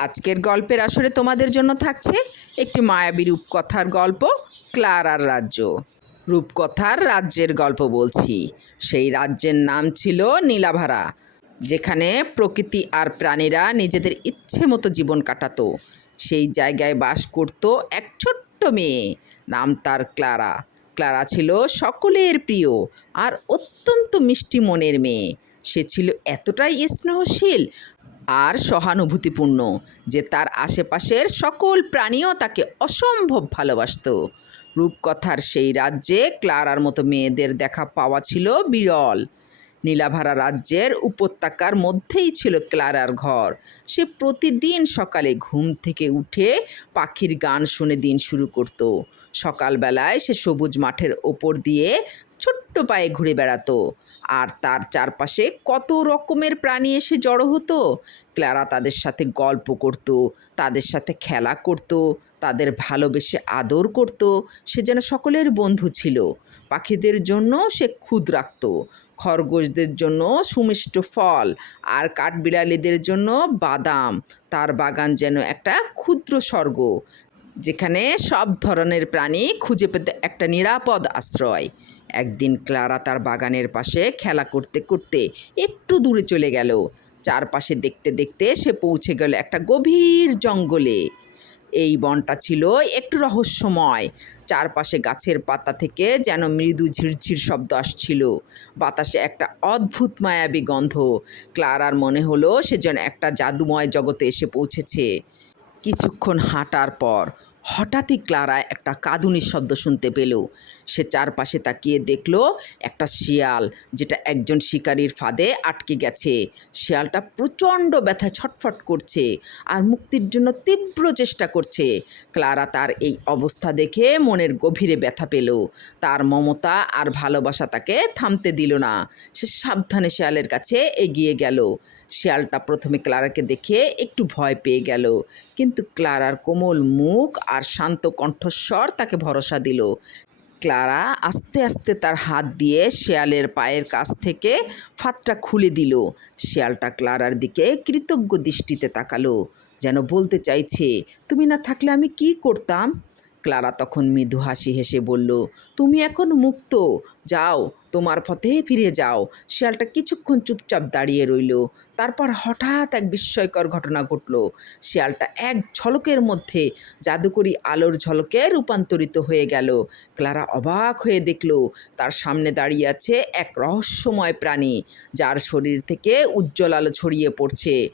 আজকের গল্পের আসরে তোমাদের জন্য থাকছে একটি মায়াবী রূপকথার গল্প, ক্লারার রাজ্য। রূপকথার রাজ্যের গল্প বলছি। সেই রাজ্যের নাম ছিল নীলাভারা, যেখানে প্রকৃতি আর প্রাণীরা নিজেদের ইচ্ছে মতো জীবন কাটাতো। সেই জায়গায় বাস করত এক ছোট্ট মেয়ে, নাম তার ক্লারা। ক্লারা ছিল সকলের প্রিয় আর অত্যন্ত মিষ্টি মনের মেয়ে। সে ছিল এতটাই স্নেহশীল আর সহানুভূতিপূর্ণ, যে তার আশেপাশের সকল প্রাণীও তাকে অসম্ভব ভালোবাসত। রূপকথার সেই রাজ্যে ক্লারার মতো মেয়েদের দেখা পাওয়া ছিল বিরল। নীলাভারা রাজ্যের উপত্যকার মধ্যেই ছিল ক্লারার ঘর। সে প্রতিদিন সকালে ঘুম থেকে উঠে পাখির গান শুনে দিন শুরু করত। সকালবেলায় সে সবুজ মাঠের ওপর দিয়ে ছোট্ট পায়ে ঘুরে বেড়াতো। আর তার চারপাশে কত রকমের প্রাণী এসে জড়ো হতো। ক্লারা তাদের সাথে গল্প করত, তাদের সাথে খেলা করত, তাদের ভালোবেসে আদর করত, সে যেন সকলের বন্ধু ছিল। পাখিদের জন্য সে খুদ রাখত, খরগোশদের জন্য সুমিষ্ট ফল, আর কাঠবিড়ালিদের জন্য বাদাম। তার বাগান যেন একটা ক্ষুদ্র স্বর্গ, যেখানে সব ধরনের প্রাণী খুঁজে পেতে একটা নিরাপদ আশ্রয়। একদিন ক্লারা তার বাগানের পাশে খেলা করতে করতে একটু দূরে চলে গেল। চারপাশে দেখতে দেখতে সে পৌঁছে গেল একটা গভীর জঙ্গলে। এই বনটা ছিল একটু রহস্যময়। চারপাশে গাছের পাতা থেকে যেন মৃদু ঝিরঝির শব্দ আসছিল। বাতাসে একটা অদ্ভুত মায়াবী গন্ধ। ক্লারার মনে হলো সে যেন একটা জাদুময় জগতে এসে পৌঁছেছে। কিছুক্ষণ হাঁটার পর হঠাৎই ক্লারা একটা কাঁদুনির শব্দ শুনতে পেল। সে চারপাশে তাকিয়ে দেখল একটা শিয়াল, যেটা একজন শিকারীর ফাঁদে আটকে গেছে। শিয়ালটা প্রচণ্ড ব্যথা ছটফট করছে আর মুক্তির জন্য তীব্র চেষ্টা করছে। ক্লারা তার এই অবস্থা দেখে মনের গভীরে ব্যথা পেল। তার মমতা আর ভালোবাসা তাকে থামতে দিল না। সে সাবধানে শিয়ালের কাছে এগিয়ে গেল। শিয়ালটা প্রথমে ক্লারাকে দেখে একটু ভয় পেয়ে গেল। কিন্তু ক্লারার কোমল মুখ আর শান্ত কণ্ঠস্বর তাকে ভরসা দিল। ক্লারা আস্তে আস্তে তার হাত দিয়ে শেয়ালের পায়ের কাছ থেকে ফাঁদটা খুলে দিল। শেয়ালটা ক্লারার দিকে কৃতজ্ঞ দৃষ্টিতে তাকালো, যেন বলতে চাইছে, তুমি না থাকলে আমি কি করতাম? ক্লারা তখন মৃদু হাসি হেসে বলল, তুমি এখন মুক্ত। যাও, তোমার পথে ফিরে যাও। শিয়ালটা কিছুক্ষণ চুপচাপ দাঁড়িয়ে রইল। তারপর হঠাৎ এক বিস্ময়কর ঘটনা ঘটল। শিয়ালটা এক ঝলকের মধ্যে জাদুকরি আলোর ঝলকে রূপান্তরিত হয়ে গেল। ক্লারা অবাক হয়ে দেখল, তার সামনে দাঁড়িয়ে আছে এক রহস্যময় প্রাণী, যার শরীর থেকে উজ্জ্বল আলো ছড়িয়ে পড়ছে।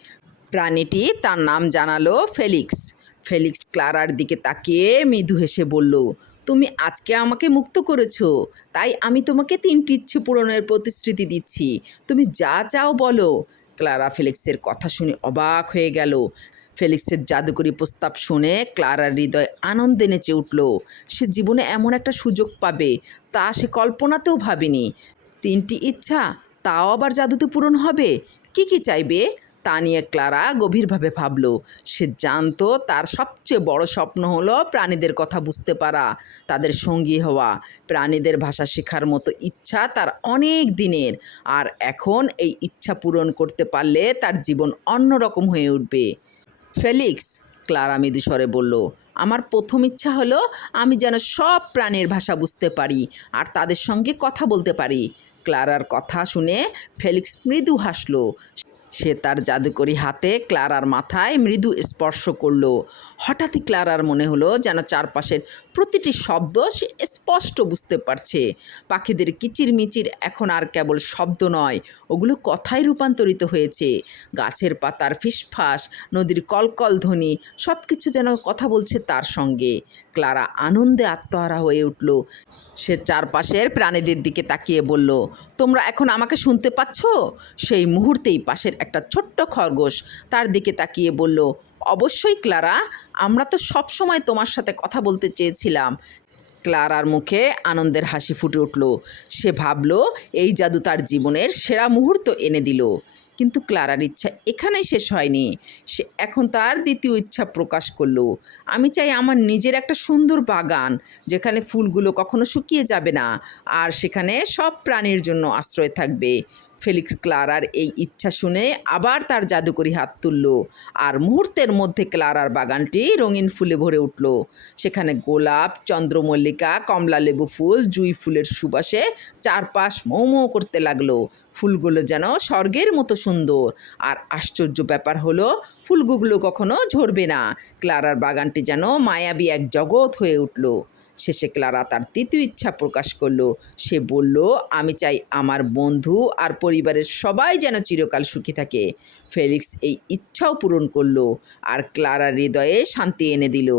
প্রাণীটি তার নাম জানালো ফেলিক্স। ফেলিক্স ক্লারার দিকে তাকিয়ে মৃদু হেসে বলল, তুমি আজকে আমাকে মুক্ত করেছ। তাই আমি তোমাকে তিনটি ইচ্ছে পূরণের প্রতিশ্রুতি দিচ্ছি। তুমি যা চাও বলো। ক্লারা ফেলিক্সের কথা শুনে অবাক হয়ে গেল। ফেলিক্সের জাদুকরি প্রস্তাব শুনে ক্লারার হৃদয় আনন্দে নেচে উঠল। সে জীবনে এমন একটা সুযোগ পাবে, তা সে কল্পনাতেও ভাবেনি। তিনটি ইচ্ছা, তাও আবার জাদুতে পূরণ হবে? কি কি চাইবে? তা নিয়ে ক্লারা গভীরভাবে ভাবল, সে জানতো তার সবচেয়ে বড় স্বপ্ন হলো প্রাণীদের কথা বুঝতে পারা, তাদের সঙ্গী হওয়া। প্রাণীদের ভাষা শেখার মতো ইচ্ছা তার অনেক দিনের, আর এখন এই ইচ্ছা পূরণ করতে পারলে তার জীবন অন্যরকম হয়ে উঠবে। ফেলিক্স, ক্লারা মৃদুস্বরে বলল, আমার প্রথম ইচ্ছা হলো আমি যেন সব প্রাণীর ভাষা বুঝতে পারি, আর তাদের সঙ্গে কথা বলতে পারি। ক্লারার কথা শুনে ফেলিক্স মৃদু হাসলো। সে তার জাদুকরি হাতে ক্লারার মাথায় মৃদু স্পর্শ করল। হঠাৎই ক্লারার মনে হলো যেন চারপাশের প্রতিটি শব্দ সে স্পষ্ট বুঝতে পারছে। পাখিদের কিচিরমিচির এখন আর কেবল শব্দ নয়, ওগুলো কথায় রূপান্তরিত হয়েছে। গাছের পাতার ফিসফাস, নদীর কলকল ধ্বনি সব কিছু যেন কথা বলছে তার সঙ্গে। ক্লারা আনন্দে আত্মহারা হয়ে উঠল। সে চারপাশের প্রাণীদের দিকে তাকিয়ে বলল, তোমরা এখন আমাকে শুনতে পাচ্ছ? সেই মুহূর্তেই পাশের একটা ছোট্ট খরগোশ। তার দিকে তাকিয়ে বলল, অবশ্যই ক্লারা, আমরা তো সব সময় তোমার সাথে কথা বলতে চেয়েছিলাম। ক্লারার মুখে আনন্দের হাসি ফুটে উঠল। সে ভাবল, এই জাদু তার জীবনের সেরা মুহূর্ত এনে দিল। কিন্তু ক্লারার ইচ্ছা এখানেই শেষ হয়নি। সে এখন তার দ্বিতীয় ইচ্ছা প্রকাশ করল, আমি চাই আমার নিজের একটা সুন্দর বাগান, যেখানে ফুলগুলো কখনো শুকিয়ে যাবে না, আর সেখানে সব প্রাণীর জন্য আশ্রয় থাকবে। ফেলিক্স ক্লারার এই ইচ্ছা শুনে আবার তার জাদুকরি হাত তুলল আর মুহূর্তের মধ্যে ক্লারার বাগানটি রঙিন ফুলে ভরে উঠল। সেখানে গোলাপ, চন্দ্রমল্লিকা, কমলা লেবু ফুল, জুই ফুলের সুবাসে চারপাশ মৌ মৌ করতে লাগল। ফুলগুলো যেন স্বর্গের মতো সুন্দর। আর আশ্চর্য ব্যাপার হলো, ফুলগুলো কখনো ঝরবে না। ক্লারার বাগানটি যেন মায়াবী এক জগৎ হয়ে উঠল। শেষে ক্লারা তার তৃতীয় ইচ্ছা প্রকাশ করল। সে বলল, আমি চাই আমার বন্ধু আর পরিবারের সবাই যেন চিরকাল সুখী থাকে। ফেলিক্স এই ইচ্ছাও পূরণ করল আর ক্লারার হৃদয়ে শান্তি এনে দিল।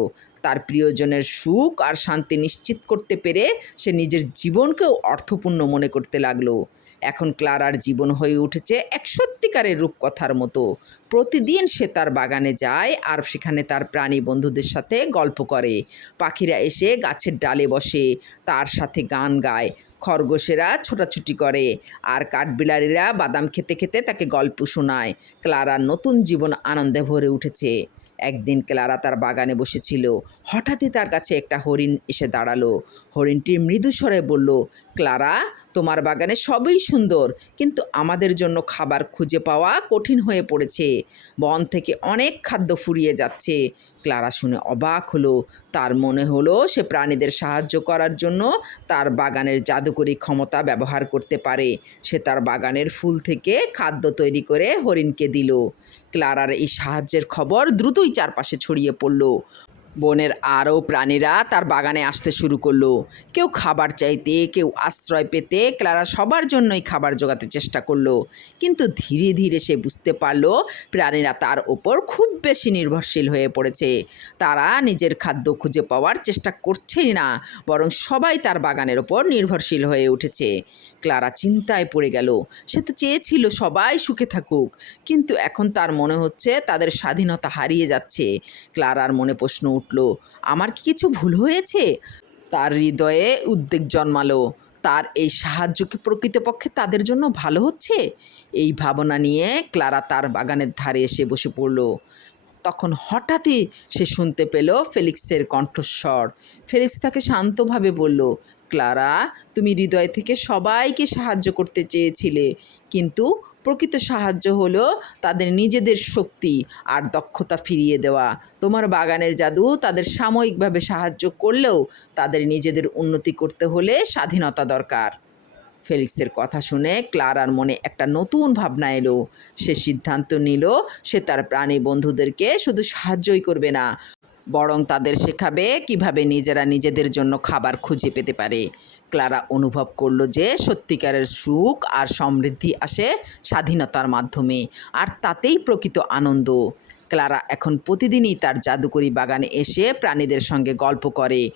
তার প্রিয়জনের সুখ আর শান্তি নিশ্চিত করতে পেরে সে নিজের জীবনকেও অর্থপূর্ণ মনে করতে লাগল। এখন ক্লারার জীবন হয়ে উঠেছে এক সত্যিকারের রূপকথার মতো। প্রতিদিন সে তার বাগানে যায় আর সেখানে তার প্রাণী বন্ধুদের সাথে গল্প করে। পাখিরা এসে গাছের ডালে বসে, তার সাথে গান গায়, খরগোশেরা ছোটাছুটি করে আর কাঠবিলারিরা বাদাম খেতে খেতে তাকে গল্প শোনায়। ক্লারার নতুন জীবন আনন্দে ভরে উঠেছে। একদিন ক্লারা তার বাগানে বসেছিল। হঠাৎই তার কাছে একটা হরিণ এসে দাঁড়াল। হরিণটি মৃদুস্বরে বলল, ক্লারা, তোমার বাগানে সবই সুন্দর, কিন্তু আমাদের জন্য খাবার খুঁজে পাওয়া কঠিন হয়ে পড়েছে। বন থেকে অনেক খাদ্য ফুরিয়ে যাচ্ছে। ক্লারা শুনে অবাক হলো। তার মনে হলো সে প্রাণীদের সাহায্য করার জন্য তার বাগানের জাদুকরি ক্ষমতা ব্যবহার করতে পারে। সে তার বাগানের ফুল থেকে খাদ্য তৈরি করে হরিণকে দিল। ক্লারার এই সাহায্যের খবর দ্রুতই চারপাশে ছড়িয়ে পড়ল। বনের আরও প্রাণীরা তার বাগানে আসতে শুরু করল। কেউ খাবার চাইতে, কেউ আশ্রয় পেতে ক্লারা সবার জন্যই খাবার জোগাতে চেষ্টা করল। কিন্তু ধীরে ধীরে সে বুঝতে পারল, প্রাণীরা তার ওপর খুব বেশি নির্ভরশীল হয়ে পড়েছে। তারা নিজের খাদ্য খুঁজে পাওয়ার চেষ্টা করছেই না, বরং সবাই তার বাগানের ওপর নির্ভরশীল হয়ে উঠেছে। ক্লারা চিন্তায় পড়ে গেল, সে তো চেয়েছিল সবাই সুখে থাকুক, কিন্তু এখন তার মনে হচ্ছে তাদের স্বাধীনতা হারিয়ে যাচ্ছে। ক্লারার মনে প্রশ্ন আমার কি কিছু ভুল হয়েছে? তার হৃদয়ে উদ্বেগ জন্মালো। তার এই সাহায্য কি প্রকৃতপক্ষে তাদের জন্য ভালো হচ্ছে? এই ভাবনা নিয়ে ক্লারা তার বাগানের ধারে এসে বসে পড়ল। তখন হঠাৎই সে শুনতে পেল ফেলিক্সের কণ্ঠস্বর। ফেলিক্স তাকে শান্তভাবে বলল ক্লারা, তুমি হৃদয় থেকে সবাইকে সাহায্য করতে চেয়েছিলে। কিন্তু প্রকৃত সাহায্য হলো তাদের নিজেদের শক্তি আর দক্ষতা ফিরিয়ে দেওয়া। তোমার বাগানের জাদু তাদের সাময়িকভাবে সাহায্য করলেও তাদের নিজেদের উন্নতি করতে হলে স্বাধীনতা দরকার। ফেলিক্সের কথা শুনে ক্লারার মনে একটা নতুন ভাবনা এলো। সে সিদ্ধান্ত নিল, সে তার প্রাণী বন্ধুদেরকে শুধু সাহায্যই করবে না বরং তাদের শেখাবে কীভাবে নিজেরা নিজেদের জন্য খাবার খুঁজে পেতে পারে। ক্লারা অনুভব করল যে সত্যিকারের সুখ আর সমৃদ্ধি আসে স্বাধীনতার মাধ্যমে, আর তাতেই প্রকৃত আনন্দ। ক্লারা এখন প্রতিদিনই তার জাদুকরি বাগানে এসে প্রাণীদের সঙ্গে গল্প করে।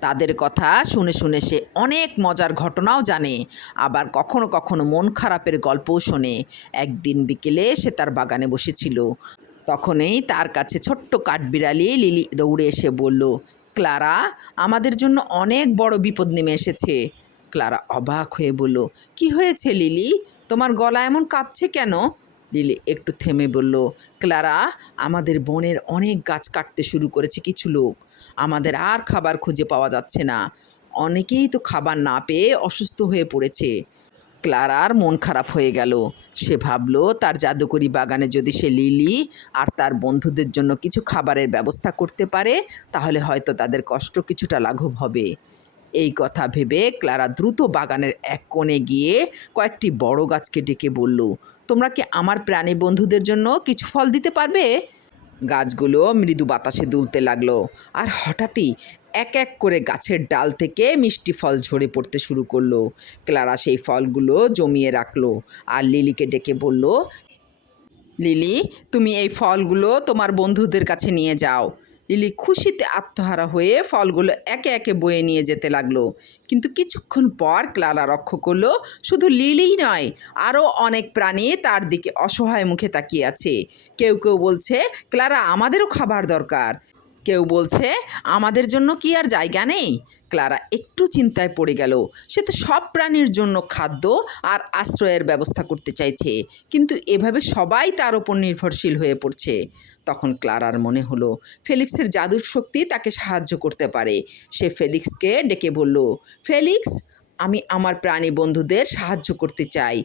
তাদের কথা শুনে শুনে সে অনেক মজার ঘটনাও জানে, আবার কখনো কখনো মন খারাপের গল্পও শোনে। একদিন বিকেলে সে তার বাগানে বসেছিল। তখনই তার কাছে ছোট্ট কাঠবিড়ালি লিলি দৌড়ে এসে বলল, ক্লারা, আমাদের জন্য অনেক বড় বিপদ নেমে এসেছে। ক্লারা অবাক হয়ে বলল, কি হয়েছে লিলি? তোমার গলা এমন কাঁপছে কেন? লিলি একটু থেমে বলল, ক্লারা, আমাদের বনের অনেক গাছ কাটতে শুরু করেছে কিছু লোক। আমাদের আর খাবার খুঁজে পাওয়া যাচ্ছে না। অনেকেই তো খাবার না পেয়ে অসুস্থ হয়ে পড়েছে। ক্লারার মন খারাপ হয়ে গেল। সে ভাবলো, তার জাদুকরি বাগানে যদি সে লিলি আর তার বন্ধুদের জন্য কিছু খাবারের ব্যবস্থা করতে পারে, তাহলে হয়তো তাদের কষ্ট কিছুটা লাঘব হবে। এই কথা ভেবে ক্লারা দ্রুত বাগানের এক কোণে গিয়ে কয়েকটি বড় গাছকে ডেকে বলল, তোমরা কি আমার প্রাণী বন্ধুদের জন্য কিছু ফল দিতে পারবে? গাছগুলো মৃদু বাতাসে দুলতে লাগল। আর হঠাৎই এক এক করে গাছের ডাল থেকে মিষ্টি ফল ঝরে পড়তে শুরু করল। ক্লারা সেই ফলগুলো জমিয়ে রাখল আর লিলিকে ডেকে বলল, লিলি, তুমি এই ফলগুলো তোমার বন্ধুদের কাছে নিয়ে যাও। লিলি খুশিতে আত্মহারা হয়ে ফলগুলো একে একে বয়ে নিয়ে যেতে লাগল। কিন্তু কিছুক্ষণ পর ক্লারা লক্ষ্য করল, শুধু লিলিই নয়, আরও অনেক প্রাণী তার দিকে অসহায় মুখে তাকিয়ে আছে। কেউ কেউ বলছে, ক্লারা, আমাদেরও খাবার দরকার। কেউ বলছে, আমাদের জন্য কি আর জায়গা নেই? ক্লারা একটু চিন্তায় পড়ে গেল। সে তো সব প্রাণীর জন্য খাদ্য আর আশ্রয়ের ব্যবস্থা করতে চাইছে। কিন্তু এভাবে সবাই তার ওপর নির্ভরশীল হয়ে পড়ছে। তখন ক্লারার মনে হলো, ফেলিক্সের জাদুর শক্তি তাকে সাহায্য করতে পারে। সে ফেলিক্সকে ডেকে বলল, ফেলিক্স, আমি আমার প্রাণী বন্ধুদের সাহায্য করতে চাই।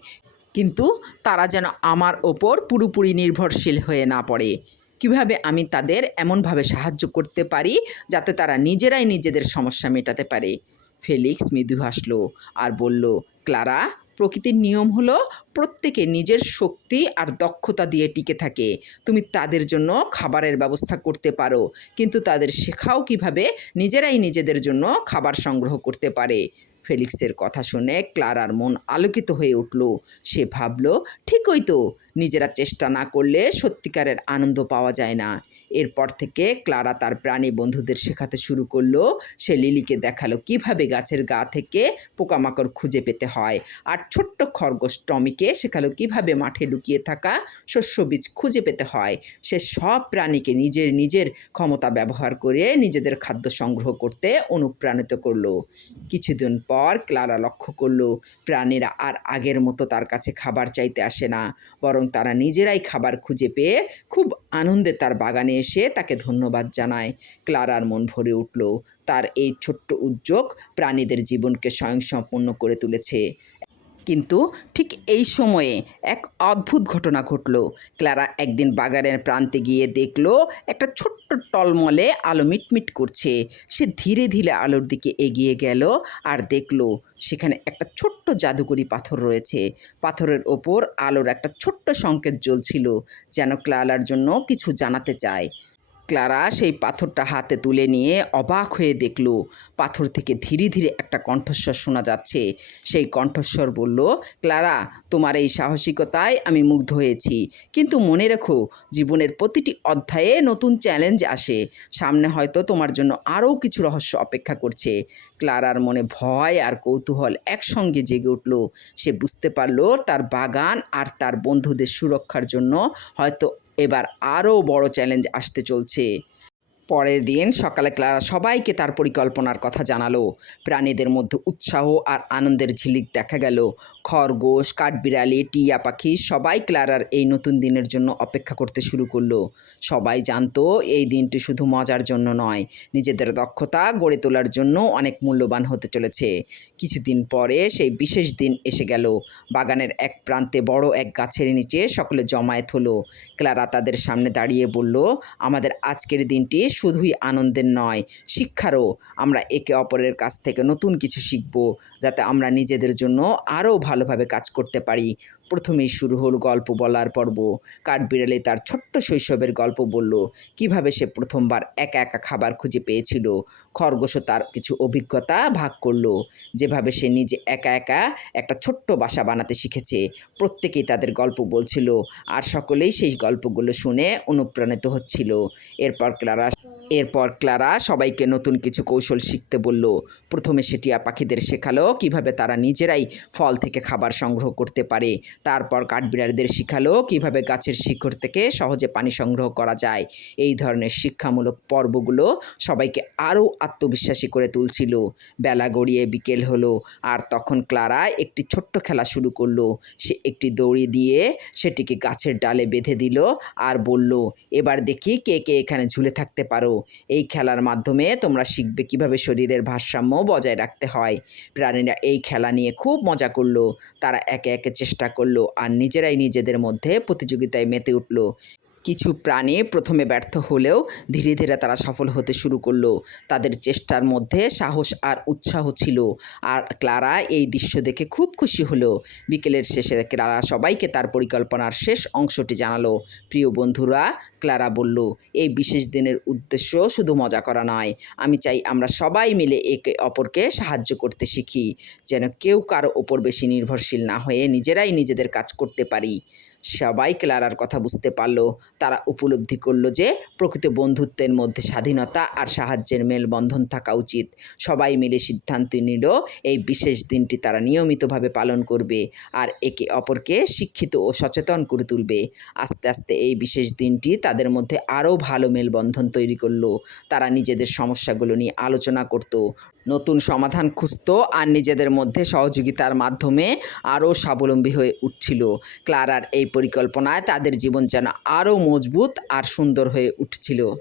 কিন্তু তারা যেন আমার ওপর পুরোপুরি নির্ভরশীল হয়ে না পড়ে। কীভাবে আমি তাদের এমনভাবে সাহায্য করতে পারি যাতে তারা নিজেরাই নিজেদের সমস্যা মেটাতে পারে? ফেলিক্স মৃদু হাসলো আর বলল, ক্লারা, প্রকৃতির নিয়ম হলো প্রত্যেকে নিজের শক্তি আর দক্ষতা দিয়ে টিকে থাকে। তুমি তাদের জন্য খাবারের ব্যবস্থা করতে পারো, কিন্তু তাদের শেখাও কীভাবে নিজেরাই নিজেদের জন্য খাবার সংগ্রহ করতে পারে। ফেলিক্সের কথা শুনে ক্লারার মন আলোকিত হয়ে উঠল। সে ভাবল, ঠিকই তো, নিজেরা চেষ্টা না করলে সত্যিকারের আনন্দ পাওয়া যায় না। এরপর থেকে ক্লারা তার প্রাণী বন্ধুদের শেখাতে শুরু করল। সে লিলিকে দেখাল কীভাবে গাছের গা থেকে পোকামাকড় খুঁজে পেতে হয়। আর ছোট্ট খরগোশ টমিকে শেখালো কীভাবে মাঠে লুকিয়ে থাকা শস্য বীজ খুঁজে পেতে হয়। সে সব প্রাণীকে নিজের নিজের ক্ষমতা ব্যবহার করে নিজেদের খাদ্য সংগ্রহ করতে অনুপ্রাণিত করল। কিছুদিন পর ক্লারা লক্ষ্য করল, প্রাণীরা আর আগের মতো তার কাছে খাবার চাইতে আসে না। বরং তারা নিজেরাই খাবার খুঁজে পেয়ে খুব আনন্দে তার বাগানে এসে তাকে ধন্যবাদ জানায়। ক্লারার মন ভরে উঠল, তার এই ছোট্ট উদ্যোগ প্রাণীদের জীবনকে স্বয়ংসম্পূর্ণ করে তুলেছে। কিন্তু ঠিক এই সময়ে এক অদ্ভুত ঘটনা ঘটল। ক্লারা একদিন বাগানের প্রান্তে গিয়ে দেখল একটা ছোট্ট টলমলে আলো মিটমিট করছে। সে ধীরে ধীরে আলোর দিকে এগিয়ে গেল আর দেখল সেখানে একটা ছোট্ট জাদুকরি পাথর রয়েছে। পাথরের ওপর আলোর একটা ছোট্ট সংকেত জ্বলছিল যেন ক্লারার জন্য কিছু জানাতে চায়। ক্লারা সেই পাথরটা হাতে তুলে নিয়ে অবাক হয়ে দেখল, পাথর থেকে ধীরে ধীরে একটা কণ্ঠস্বর শোনা যাচ্ছে। সেই কণ্ঠস্বর বলল, ক্লারা, তোমার এই সাহসিকতায় আমি মুগ্ধ হয়েছি। কিন্তু মনে রেখো, জীবনের প্রতিটি অধ্যায়ে নতুন চ্যালেঞ্জ আসে। সামনে হয়তো তোমার জন্য আরও কিছু রহস্য অপেক্ষা করছে। ক্লারার মনে ভয় আর কৌতূহল একসঙ্গে জেগে উঠল। সে বুঝতে পারল, তার বাগান আর তার বন্ধুদের সুরক্ষার জন্য হয়তো এবার আরও বড় চ্যালেঞ্জ আসতে চলছে। পরের দিন সকালে ক্লারা সবাইকে তার পরিকল্পনার কথা জানালো। প্রাণীদের মধ্যে উৎসাহ আর আনন্দের ঝিলিক দেখা গেল। খরগোশ, কাঠবিড়ালি, টিয়া পাখি সবাই ক্লারার এই নতুন দিনের জন্য অপেক্ষা করতে শুরু করল। সবাই জানতো এই দিনটি শুধু মজার জন্য নয়, নিজেদের দক্ষতা গড়ে তোলার জন্য অনেক মূল্যবান হতে চলেছে। কিছুদিন পরে সেই বিশেষ দিন এসে গেল। বাগানের এক প্রান্তে বড় এক গাছের নিচে সকলে জমায়েত হলো। ক্লারা তাদের সামনে দাঁড়িয়ে বলল, আমাদের আজকের দিনটি শুধুই আনন্দের নয়, শিক্ষারও। আমরা একে অপরের কাছ থেকে নতুন কিছু শিখব, যাতে আমরা নিজেদের জন্য আরও ভালোভাবে কাজ করতে পারি। প্রথমেই শুরু হল গল্প বলার পর্ব। কাঠবিড়ালে তার ছোট্ট শৈশবের গল্প বলল, কীভাবে সে প্রথমবার একা একা খাবার খুঁজে পেয়েছিল? খরগোশও তার কিছু অভিজ্ঞতা ভাগ করল। যেভাবে সে নিজে একা একা একটা ছোট্ট বাসা বানাতে শিখেছে, প্রত্যেকেই তাদের গল্প বলছিল, আর সকলেই সেই গল্পগুলো শুনে অনুপ্রাণিত হচ্ছিল। এরপর ক্লারা এরপর ক্লারা সবাইকে নতুন কিছু কৌশল শিখতে বলল। প্রথমে সে টিয়া পাখিদের শেখালো, কীভাবে তারা নিজেরাই ফল থেকে খাবার সংগ্রহ করতে পারে। তারপর কাঠবিড়ালিদের শিখালো, কীভাবে গাছের শিকড় থেকে সহজে পানি সংগ্রহ করা যায়। এই ধরনের শিক্ষামূলক পর্বগুলো সবাইকে আরও আত্মবিশ্বাসী করে তুলছিল। বেলা গড়িয়ে বিকেল হলো, আর তখন ক্লারা একটি ছোট্ট খেলা শুরু করল। সে একটি দড়ি দিয়ে সেটিকে গাছের ডালে বেঁধে দিল আর বলল, এবার দেখি কে কে এখানে ঝুলে থাকতে পারো। এই খেলার মাধ্যমে তোমরা শিখবে কীভাবে শরীরের ভারসাম্য বজায় রাখতে হয়। প্রাণীরা এই খেলা নিয়ে খুব মজা করল। তারা একে একে চেষ্টা করল আর নিজেরাই নিজেদের মধ্যে প্রতিযোগিতায় মেতে উঠল। কিছু প্রাণে প্রথমে ব্যর্থ হলেও ধীরে ধীরে তারা সফল হতে শুরু করল। তাদের চেষ্টার মধ্যে সাহস আর উৎসাহ ছিল। আর ক্লারা এই দৃশ্য দেখে খুব খুশি হলো। বিকেলের শেষে ক্লারা সবাইকে তার পরিকল্পনার শেষ অংশটি জানালো। প্রিয় বন্ধুরা, ক্লারা বলল, এই বিশেষ দিনের উদ্দেশ্য শুধু মজা করা নয়। আমি চাই আমরা সবাই মিলে একে অপরকে সাহায্য করতে শিখি। যেন কেউ কারও ওপর বেশি নির্ভরশীল না হয়ে নিজেরাই নিজেদের কাজ করতে পারি। সবাই ক্লারার কথা বুঝতে পারল। তারা উপলব্ধি করল যে, প্রকৃত বন্ধুত্বের মধ্যে স্বাধীনতা আর সাহায্যের মেলবন্ধন থাকা উচিত। সবাই মিলে সিদ্ধান্ত নিল, এই বিশেষ দিনটি তারা নিয়মিতভাবে পালন করবে আর একে অপরকে শিক্ষিত ও সচেতন করে তুলবে। আস্তে আস্তে এই বিশেষ দিনটি তাদের মধ্যে আরও ভালো মেলবন্ধন তৈরি করল। তারা নিজেদের সমস্যাগুলো নিয়ে আলোচনা করত। নতুন সমাধান খুঁজত আর নিজেদের মধ্যে সহযোগিতার মাধ্যমে আরও স্বাবলম্বী হয়ে উঠছিল। ক্লারার এই পরিকল্পনায় তাদের জীবন যেন আরও মজবুত আর সুন্দর হয়ে উঠছিল।